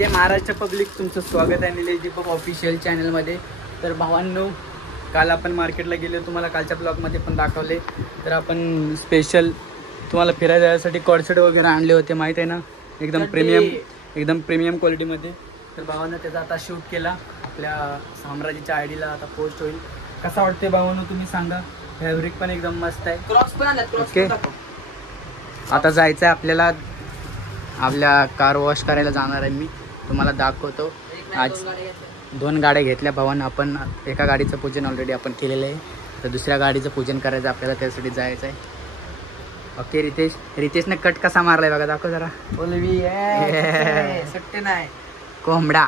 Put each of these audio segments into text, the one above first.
जय Maharashtra public, तुमचं स्वागत आहे निलेश दीपक ऑफिशियल चॅनलमध्ये. तर भावांनो, काल आपण मार्केटला गेलो, तुम्हाला कालच्या ब्लॉगमध्ये पण दाखवले. तर आपण स्पेशल तुम्हाला फिरायला जाण्यासाठी कॉर्डसेट वगैरे आणले होते, माहीत आहे ना, एकदम प्रीमियम क्वालिटीमध्ये. तर भावांना त्याचा आता शूट केला, आपल्या साम्राज्याच्या आयडीला आता पोस्ट होईल. कसा वाटते भावांनो तुम्ही सांगा. फॅब्रिक पण एकदम मस्त आहे. क्रॉक्स पण आले. ओके, आता जायचं आहे आपल्याला, आपल्या कार वॉश करायला जाणार आहे. मी तुम्हाला दाखवतो. आज 2 गाड्या घेतल्या भावांना. आपण एका गाडीचं पूजन ऑलरेडी आपण केलेलं आहे, तर दुसऱ्या गाडीचं पूजन करायचं आपल्याला, त्यासाठी जायचं आहे. ओके, रितेशने कट कसा मारलाय बघा, दाखव जरा. सुट्टे नाही, कोंबडा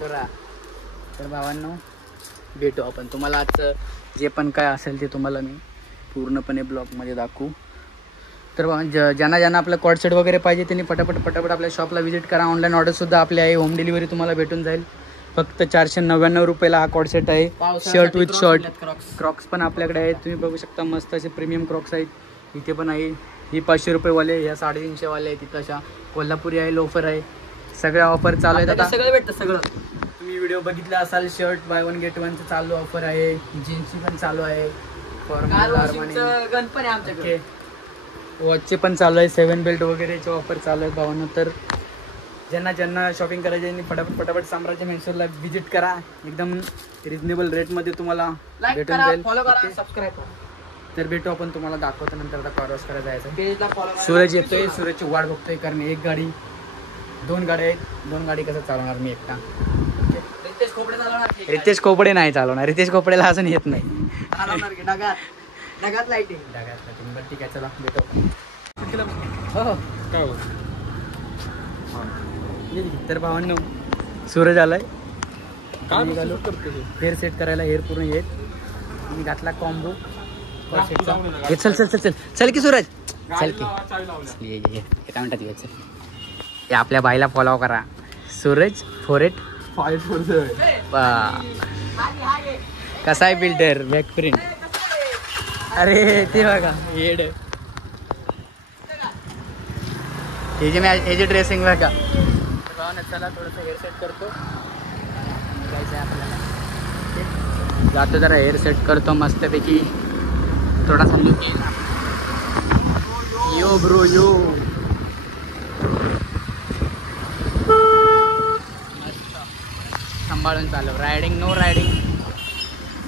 तुरा. तर भावांनो, भेटू आपण. तुम्हाला आज जे पण काय असेल ते तुम्हाला मी पूर्णपणे ब्लॉगमध्ये दाखवू. तर ज्यांना आपलं कॉर्डसेट वगैरे पाहिजे त्यांनी पटापट आपल्या शॉपला व्हिजिट करा. ऑनलाईन ऑर्डरसुद्धा आपली आहे, होम डिलिव्हरी तुम्हाला भेटून जाईल. फक्त 499 रुपयाला हा कॉर्डसेट आहे. Shirt with short. क्रॉक्स पण आपल्याकडे आहेत, तुम्ही बघू शकता. मस्त असे प्रीमियम क्रॉक्स आहेत. इथे पण आहे, ही 500 रुपयेवाले, ह्या 350 वाले आहेत. तिथं अशा कोल्हापुरी आहे, लोफर आहे, सगळ्या ऑफर चालू आहेत. आता सगळं भेटतं. सगळं तुम्ही व्हिडिओ बघितला असाल. शर्ट बाय 1 गेट 1 चालू ऑफर आहे. जीन्सची पण चालू आहे. गन पण आहे आमच्याकडे. वॉचचे पण चालू आहे. 7 बेल्ट वगैरेचे ऑफर चालू आहेत भावांनो. तर ज्यांना शॉपिंग करायची त्यांनी फटाफट साम्राज्य मेन्सला व्हिजिट करा. एकदम रिजनेबल रेटमध्ये तुम्हाला भेटून जाईल. सबस्क्राईब करा. तर भेटू आपण, तुम्हाला दाखवतो नंतर. आता कार वॉश करायला जायचं. सूरज येतोय, सूरजची वाट बघतोय, कारण 1 गाडी 2 गाड्या आहेत. 2 गाडी कसं चालवणार मी एकटा. रितेश खोपडे नाही चालवणार. रितेश खोपडेला अजून येत नाही. ढगात लाईटिंग. बरं ठीक आहे, चला भेटू. तर भावांनो, सूरज आलाय. हेअर सेट करायला. हेअर पूर्ण येत मी घातला कॉम्बो. चल की सूरज, चल की. काय म्हणतात याचं, हे आपल्या बाईला फॉलो करा. सूरज 4854. कसा आहे बिल्डर बॅक प्रिंट. अरे ते बघा येड. हे जे ड्रेसिंग बघा. चला थोडंसं हेअर सेट करतो. निघायचं आहे आपल्याला. जातो जरा हेअर सेट करतो मस्तपैकी. थोडासा लुक येईल. Yo bro yo. मस्त सांभाळून चालव. Riding no riding.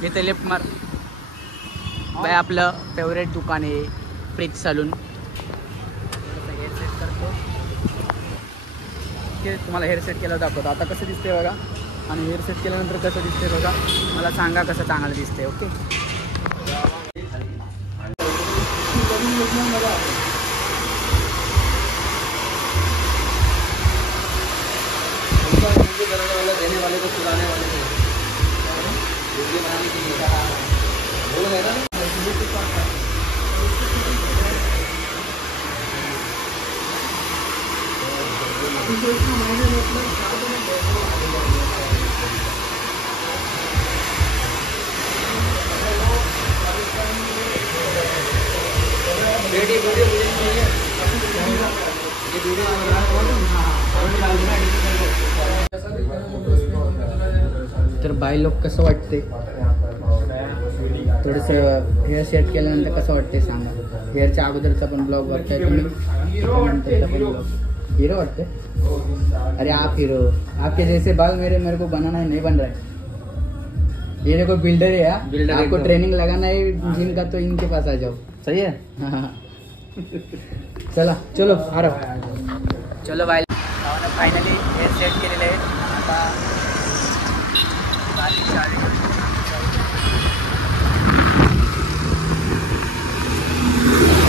इथे लेफ्ट मार बाय. आपलं फेवरेट दुकान आहे प्रिक सलून. हेअर सेट करतो. तुम्हाला हेअर सेट केलं दाखवतो. आता कसं दिसते बघा, आणि हेअर सेट केल्यानंतर कसं दिसते बघा. मला सांगा कसं चांगलं दिसते. ओके, देने वाले को खिलाने वाले को वीडियो बनाने के लिए बोल रहे ना. तर बाय लोक कसं वाटते, थोडंसं हेअर सेट केल्यानंतर कसं वाटते सांगा. हेअरच्या अगोदरचा पण ब्लॉग बघताय तुम्ही, नंतरचा पण ब्लॉग. हीरो वाटते. अरे आप हीरो, आपके जैसे बाल मेरे को बनाना है, नहीं बन रहा है. ये देखो बिल्डर है यार, बिल्डर. आपको ट्रेनिंग लगाना है जिम का, तो इनके पास आ जाओ. सही है. हाँ. चला चलो आ रहा. चलो बाय. फायनली हेअर सेट केलेले आहे. आता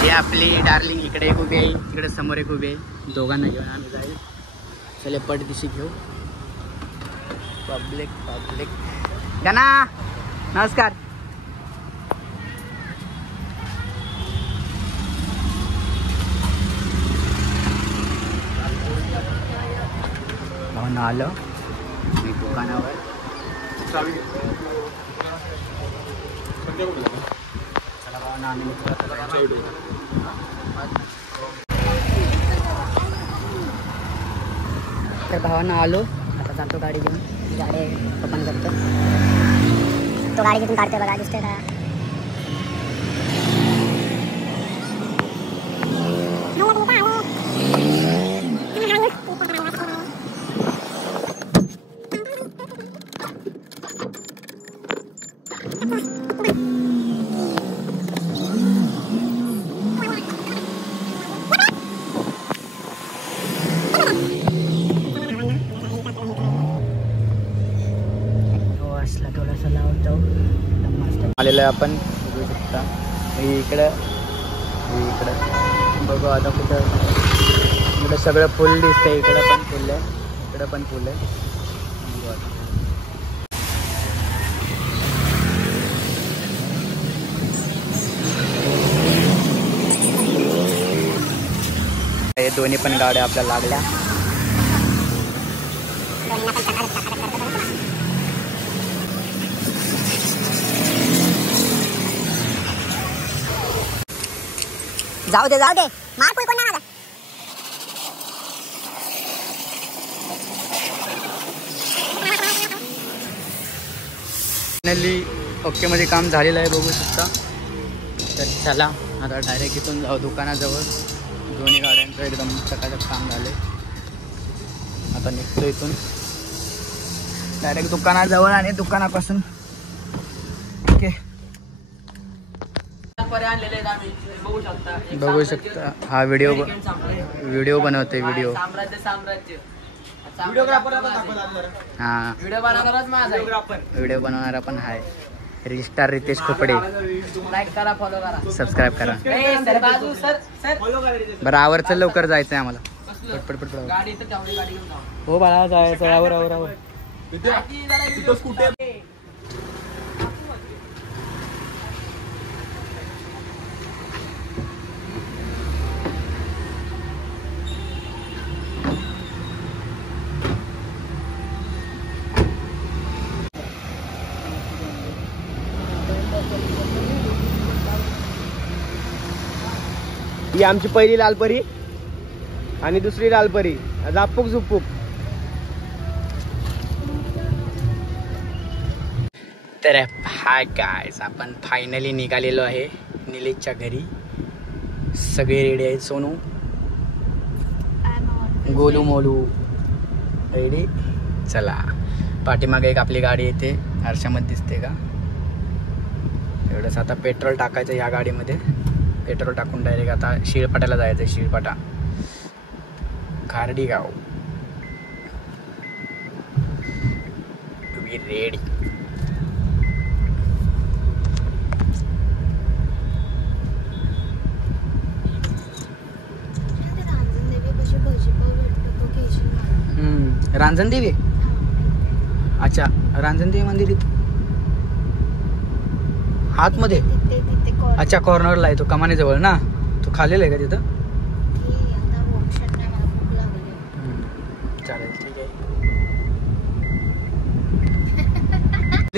हे आपली डार्लिंग इकडे एक उभी आहे, तिकडे समोर एक उभी आहे. दोघांना घेऊन आम्ही जाईल. चले पटदिशी घेऊ. पब्लिक गणा नमस्कार. भावना आलो मी दुकानावर. चला भावना आम्ही तर भावांना आलो आता जातो गाडी घेऊन. गाडी ओपन करतो. तो गाडी घेऊन काढतोय बघा दिसतंय का. थोडासा लावतो आलेलं आहे आपण बघू शकता. इकडं बघू आता कुठं. इकडं सगळं फुल दिसतंय. इकडं पण फुल आहे, इकडं पण फुल आहे. बघू आता. हे दोन्ही पण गाड्या आपल्याला लागल्या. जाऊ दे महापूल कोण नाही आला. फायनली ओके मध्ये काम झालेलं आहे बघू शकता. तर चला आता डायरेक्ट इथून जाऊ दुकानाजवळ. दोन्ही गाड्यांचं एकदम चकाचक काम झालं. आता निघतो इथून डायरेक्ट दुकानाजवळ आणि दुकानापासून ओके बघू शकता. हा व्हिडिओ बनवते. व्हिडिओ हा व्हिडिओ बनवणारा पण आहे. रिस्टार रितेश खोपडे. लाईक करा, फॉलो करा, सबस्क्राईब करा. बरं आवरचं लवकर जायचं आहे आम्हाला. पटपट हो बाळा जायचं. आवर ही आमची पहिली लालपरी आणि दुसरी लालपरी झापूक झुपूक. तर हाय गाइस, आपण फायनली निघालेलो आहे निलेशच्या घरी. सगळे रेडी आहेत. सोनू, गोलू मोलू रेडी. चला पाठीमागे एक आपली गाडी येते. आरशामध्ये दिसते का एवढंच. आता पेट्रोल टाकायचं ह्या गाडीमध्ये. पेट्रोल टाकून डायरेक्ट आता शिळपाट्याला जायचं आहे. शिळपाटा खार्डी गाव. To be ready. रांजणदेवी. अच्छा रांजणदेवी मंदिर आतमध्ये. अच्छा कॉर्नरला आहे तो कमानीजवळ ना. तो खालेला आहे का तिथं. चालेल ठीक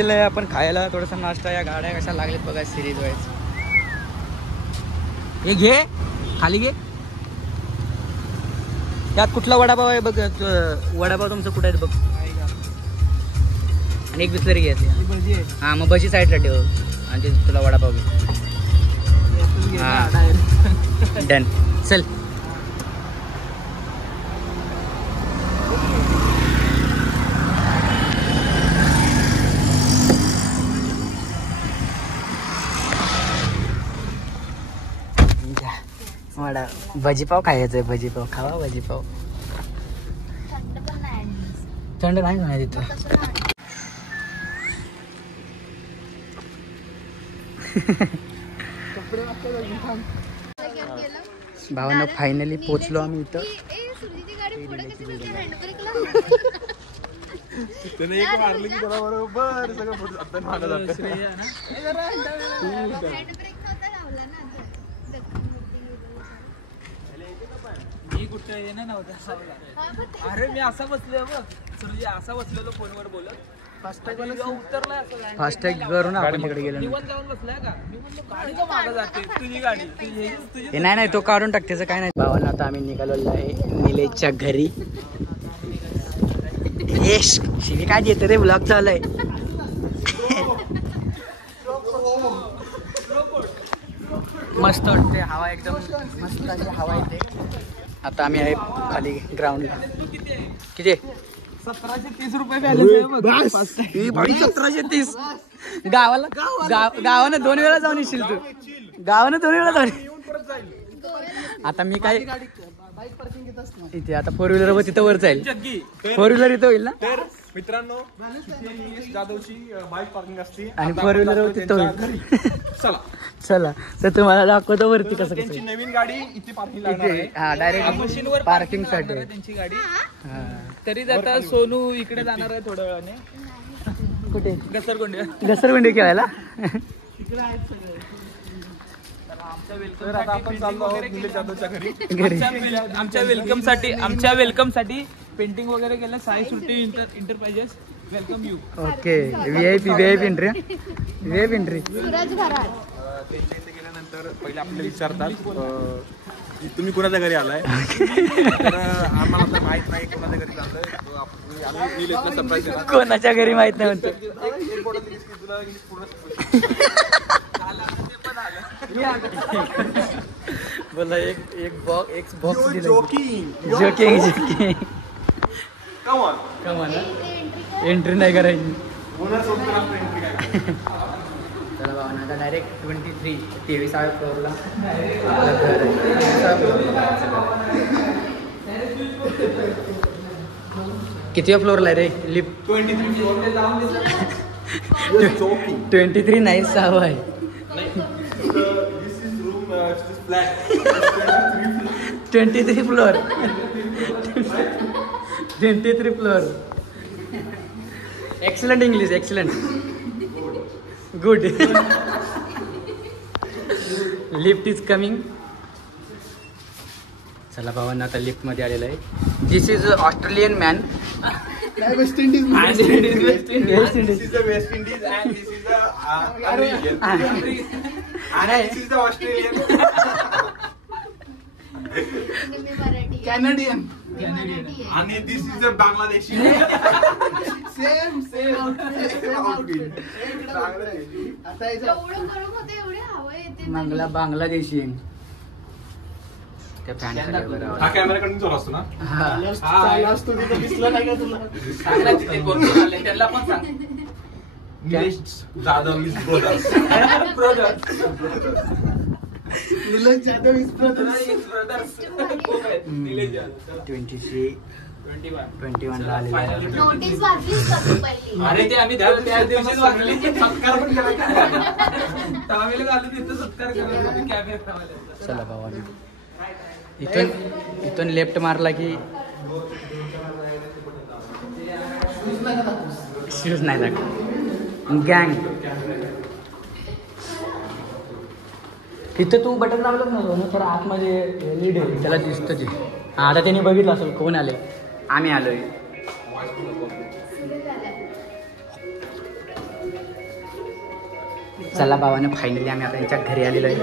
आहे. आपण खायला थोडासा नाश्ता. या गाड्या कशा लागल्यात बघा सिरीज वाईज. हे घे खाली घे. यात कुठला वडापाव आहे बघ. वडापाव तुमचं कुठं आहे बघ. आणि एक बिस्लरी घ्यायची. हा मग भजी साईडला ठेव आणि ते तुला वडापाव घे. हा डन. चल वडा भजीपाव खायचंय. भजीपाव खावा. भजीपाव थंड नाही होणार तिथं. भावांना फायनली पोचलो आम्ही इथं. अरे मी असा बसलो बघ. असा बसलेलो फोनवर बोलत. फास्टॅग करून आपण तिकडे गेलो. नाही तो काढून टाक. त्याचं काय नाही. भावांना आता आम्ही निघालेलो आहे निलेशच्या घरी. येश शिवी काय देते रे ब्लॉग चालू मस्त वाटते हवा एकदम मस्त अशी हवा येते. आता आम्ही आहे खाली ग्राउंडला. किती 1730 रुपये बॅलन्स आहे बघ. 1730 गावानं 2 वेळा जाऊन येशील तू. गावानं 2 वेळा जाऊन आता मी काय इथे आता 4 व्हीलर वर तिथं वर जाईल. 4 व्हीलर इथं होईल ना तर मित्रांनो जाधवची बाईक पार्किंग असते आणि 4 व्हीलर वर तिथं होईल. चला चला तर तुम्हाला दाखवतो वरती कसं त्यांची कसं नवीन गाडी इथे पार्किंग लागणार आहे. हा डायरेक्ट मशीनवर पार्किंग साठी त्यांची गाडी. तरी आता सोनू इकडे जाणार आहे थोड्या वेळाने कुठे घसरगोंडी खेळायला. तर आता आपण चाललो आहोत निलेश जाधवच्या घरी. आमच्या वेलकम साठी पेंटिंग वगैरे केलं. साई सुट्टी enterprises welcome you. Okay VIP entry entry. त्यांच्या इथे गेल्यानंतर पहिले आपल्याला विचारतात तुम्ही कोणाच्या घरी आलाय. तर आम्हाला आता माहित नाही कोणाच्या घरी चाललंय. सरप्राईज देणार. कोणाच्या घरी माहित नाही म्हणतो. बोला एक बॉक्स दिला. जोकिंग कम एंट्री नाही करायची. चला बाबा आता डायरेक्ट 23व्या फ्लोअरला घर किती फ्लोअरला रे लिफ्ट. 23 नाही 6 आहे. 23 floor 23 floor. Excellent English excellent good. Lift is coming. चला भावांना आता लिफ्ट मध्ये आलेलं आहे. This is Australian man. West Indies West Indies West Indies and this is the Australian Canadian आणि this is the Bangladeshi. Same Bangladeshi. त्या फॅन हा camera कडून चालू असतो ना. दिसला नाही का तुला. त्यांना पण सांग Nilesh Jadhav is brothers. Nilesh Jadhav is brothers. 21 ला आलेलं आहे. नोटीस वाचलीस का तू पहिली? अरे ते आम्ही त्या दिवशीच वागले. सत्कार पण केला. टावेल घालून तिथं सत्कार केला कॅमेरा. चला भावानी इथून लेफ्ट मारला की शूज नाही लागत. गँग इथं तू बटन दाबलंच नव्हतं तर आतमध्ये लीड आहे त्याला दिसतं ते. हा आता त्यांनी बघितलं असेल कोण आले. आम्ही आलोय. चला भावाने फायनली आम्ही आता यांच्या घरी आलेलो आहे.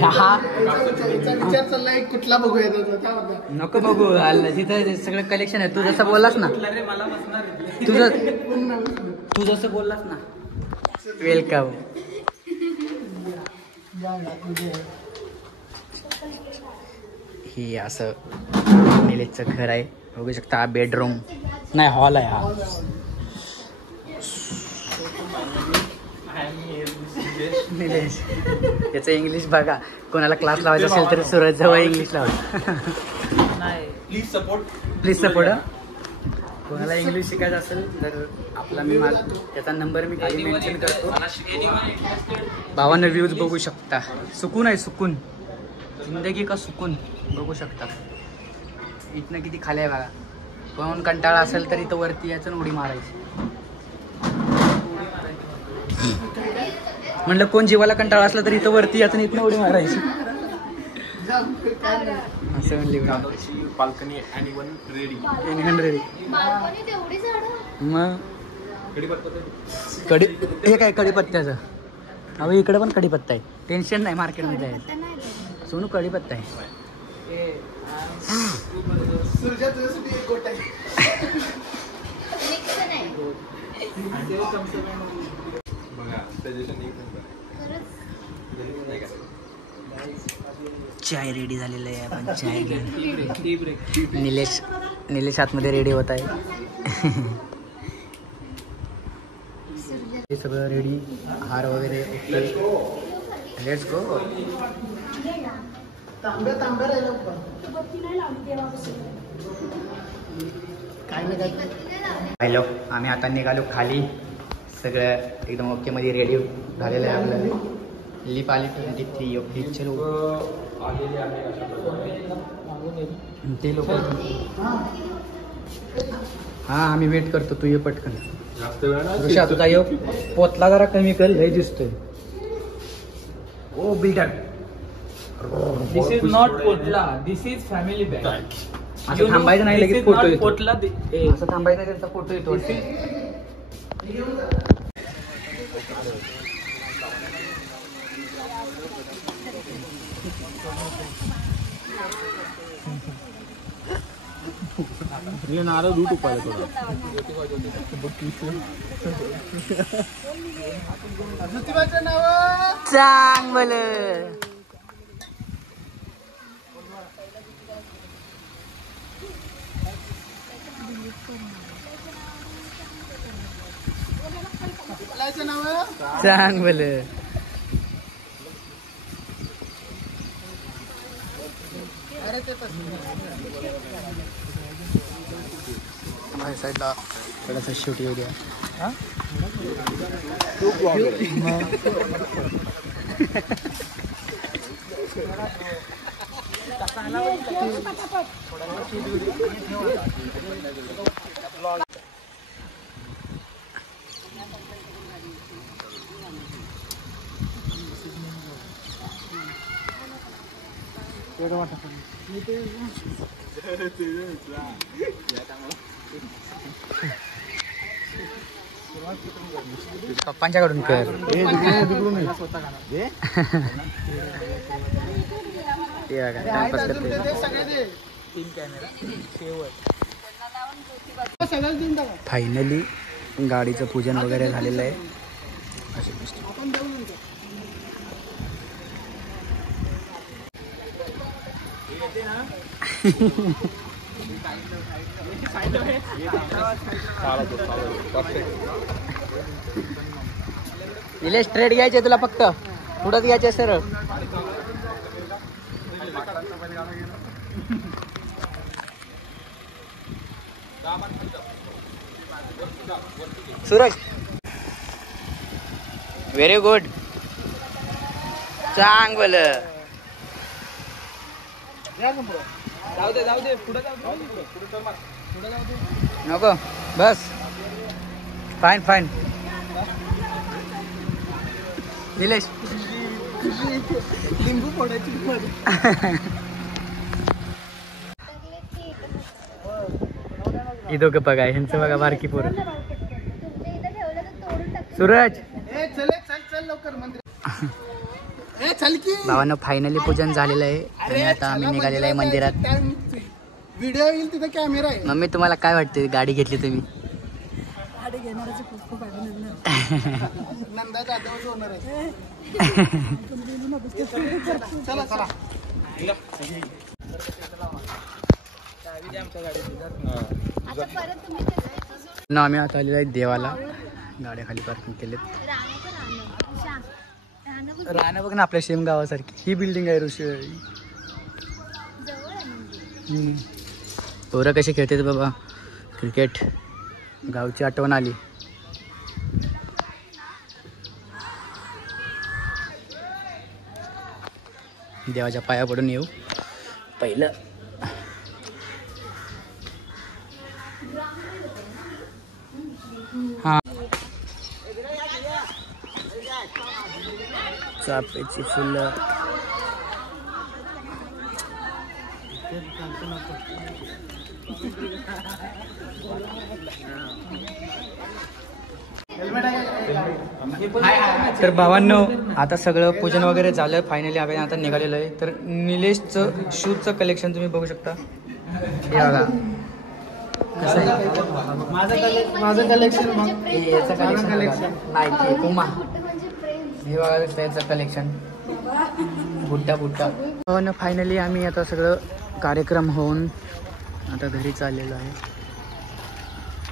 हा विचार चाललाय कुठला बघूया काय होता. नको बघू आलं तिथं सगळं कलेक्शन आहे. तू जसं बोललास ना तू जसं बोललास ना. वेलकम. हे असं निलेशचं घर आहे. बघू शकता. हा बेडरूम नाही हॉल आहे. हा निलेश याचं इंग्लिश बघा. कोणाला क्लास लावायचा असेल तर सुरत जवळ इंग्लिश लावा. Please support. कोणाला इंग्लिश शिकायचं असेल तर आपला मी त्याचा नंबर मी खाली मेन्शन करतो. भावांना व्ह्यूज बघू शकता. सुकून आहे सुकून. जिंदगी का सुकून बघू शकता. इथनं किती खाली आहे बघा. कोण कंटाळा असेल तर इथं वरती यायचं उडी मारायची. म्हणलं कोण जीवाला कंटाळा असला तर इथं वरती याचं इथनं उडी मारायची. असं म्हणली बाल्कनी एनिवन रेडी. मग कढी हे काय कढीपत्त्याचं. अहो इकडे पण कढीपत्ता आहे. टेन्शन नाही. मार्केटमध्ये आहे सोनू कढीपत्ता आहे. सूर्या तुझ्यासाठी एक गोट आहे. बघा सजेशन एक नंबर आहे. चाय रेडी झालेलं आहे. आपण चाय घेऊन निलेश आतमध्ये रेडी होत आहे. हे सगळं रेडी, हार वगैरे. Let's go. हॅलो, आम्ही आता निघालो खाली. सगळं एकदम ओके मध्ये रेडी झालेलं आहे आपलं. लिप आली 23 ओके. चलो ते लोक. हां आम्ही वेट करतो. तू ये पटकन. जास्त वेळ ऋषा तुझा योग पोतला जरा कमी कर. लय दिसतोय. ओ builder. This is not potla. This is family bag. असं थांबायचं नाही, लगेच फोटो येतो. पोटला असं थांबायचं नाही, त्यांचा फोटो येतो. नारळ दूध उपाय थोडा. ज्योतिबाचं नाव चांगलं. नाव चांगलं. अरे ते माझ्या साईडला थोडासा शूट येऊ द्या. पप्पांच्याकडून कर. फायनली गाडीचं पूजन वगैरे झालेलं आहे. इले स्ट्रेट घ्यायचे तुला, फक्त पुढं घ्यायचे सरळ. Suraj very good. चांगलं. जाऊ दे पुढे नको बस. Fine fine. निलेश लिंबू फोडायची. ही दोघं बघा, ह्यांचं बघा बारकी पोरं. सूरज चल लवकर मंदिर. चल की भावानं फायनली पूजन झालेलं आहे आणि आता आम्ही निघालेलं आहे मंदिरात. व्हिडिओ येईल तिथे कॅमेरा आहे. मम्मी तुम्हाला काय वाटते गाडी घेतली तुम्ही? गाडी घेणाऱ्याचे खूप अभिनंदन. नंदा जाधवच होणार आहे. चला चला. ना आम्ही आता आलेलो आहे देवाला. गाड्या खाली पार्किंग केलेत. राहणं बघ ना आपल्या शेम गावासारखी ही बिल्डिंग आहे. ऋषी पोरं कशी खेळतात बाबा क्रिकेट. गावची आठवण आली. देवाच्या पाया पडून येऊ पहिलं. हा चाफ्याची फुलं. तर भावांनो आता सगळं पूजन वगैरे झालं फायनली. आपण आता निघालेलं आहे. तर निलेशचं शूजचं कलेक्शन तुम्ही बघू शकता. हे बघा कसं आहे माझं कलेक्शन मग याचं कलेक्शन नाही पुमा हे बघा याचं कलेक्शन बुट्टा हो ना. फायनली आम्ही आता सगळं कार्यक्रम होऊन आता घरी चाललेलो आहे.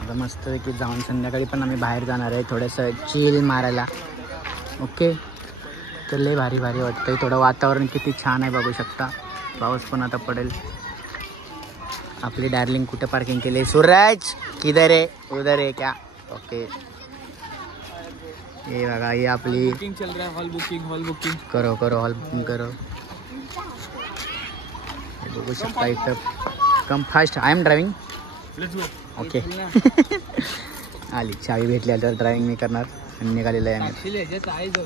आता मस्त की जाऊन संध्याकाळी पण आम्ही बाहेर जाणार आहे थोडंसं चिल मारायला. ओके तर लय भारी वाटतंय. थोडं वातावरण किती छान आहे बघू शकता. पाऊस पण आता पडेल. आपली डार्लिंग कुठे पार्किंग केली? सूरज किधर आहे? उधर आहे क्या? ओके ये बघा ये आपली बुकिंग चल रहा है. हॉल बुकिंग करो हॉल बुकिंग करो. हे बघू शकता इथं. Come fast. I am driving. Okay आली चावी भेटली तर ड्रायव्हिंग मी करणार आणि निघालेलं आहे आम्ही.